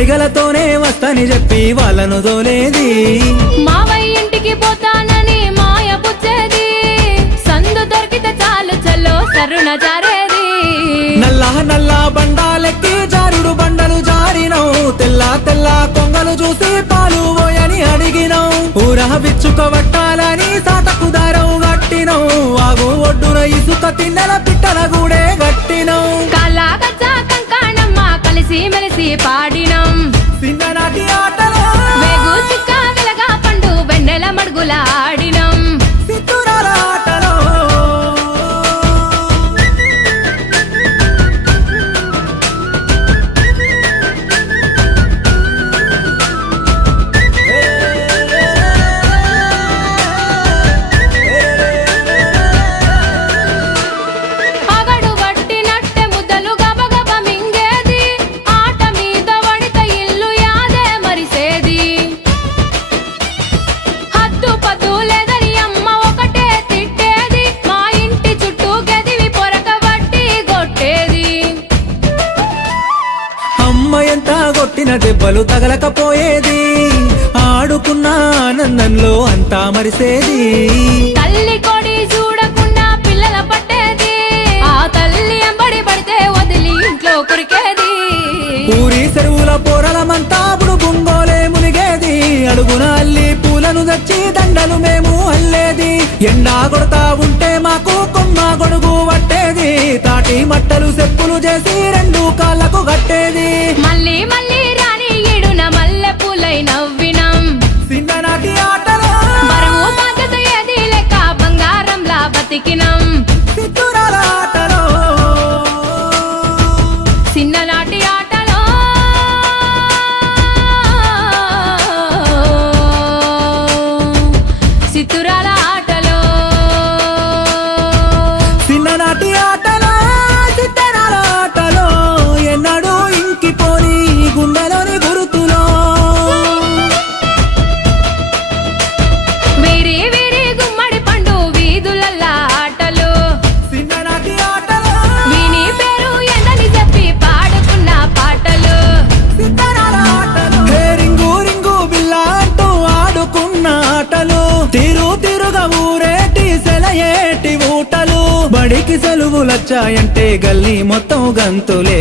సైగలతోనే వస్తని చెప్పి వాళ్ళను దోలేది మావయ్య ఇంటికి పోతానని మాయ పుచ్చేది సందు దొరికితే చాలు చల్లో సరున జారేది నల్ల బండాలెక్కి జారుడు బండలు జారినవు తెల్ల కొంగలు చూసి పాలు పోయని అడిగినవు ఊర విచ్చుక వట్టాలని సాటకు దారవు గట్టినవు వాగు ఒడ్డున ఇసుక తిన్నెల పిట్టల గూడే గట్టినవు కళాగచ్చా కంకాణమ్మ కలిసి మెలిసి పాడినం చిన్ననాటి ఆటలో వేగు చుక్క వెలగా పండు వెన్నెల మడుగుల ఆడినం సిత్తురాల ఆటలో అగడు వట్టినట్టె ముద్దలు గబగబ మింగేది ఆట మీద వడిత ఇల్లు యాదే మరిసేది హద్దు పద్దు లేదని అమ్మ ఒకటే తిట్టేది మా ఇంటి చుట్టూ గదివి పొరక వట్టి కొట్టేది అమ్మ ఎంత కొట్టిన దెబ్బలు తగలకపోయేది ఆడుకున్న ఆనందంలో అంతా మరిసేది తల్లి కొడి చూడకుండా పిల్లల పట్టేది ఆ తల్లి ఎంబడి పడితే వదిలి ఇంట్లో కురికేది ఊరి చెరువుల పోరలమంతా అప్పుడు గుంగోలే మునిగేది అడుగున అల్లి పూలను తెచ్చి దండలు మేము అల్లేది ఎండా కొడతా ఉంటే మాకు కొమ్మ గొడుగు పట్టేది తాటి మట్టలు చెప్పులు చేసి రెండు కాళ్ళకు కట్టేది మళ్ళీ మళ్ళీ రాని ఈడున మల్లె పూలై నవ్వినం చిన్ననాటి ఆటలో బరువు బాధ్యత ఏది లెక్క బంగారంలా బతికినం సిత్తురాల ఆటలో చిన్ననాటి ఆటలో చిత్తురాల ఆటలో చిన్ననాటి ఆటలో చిత్తరాల ఆటలో ఎన్నడూ ఇంకిపోని గుండెలోని గురుతులో వీరి వీరి గుమ్మడి పండు వీధులల్లా ఆటలు చిన్ననాటి ఆటలో వీని పేరు ఎండని చెప్పి పాడుకున్న పాటలు చిత్తరాల ఆటలో హే రింగు రింగు బిల్ల అంటూ ఆడుకున్న ఆటలు తిరుగా ఊరేటి సెలయేటి ఊటలు బడికి సెలవులొచ్చాయంటే గల్లీ మొత్తం గంతులే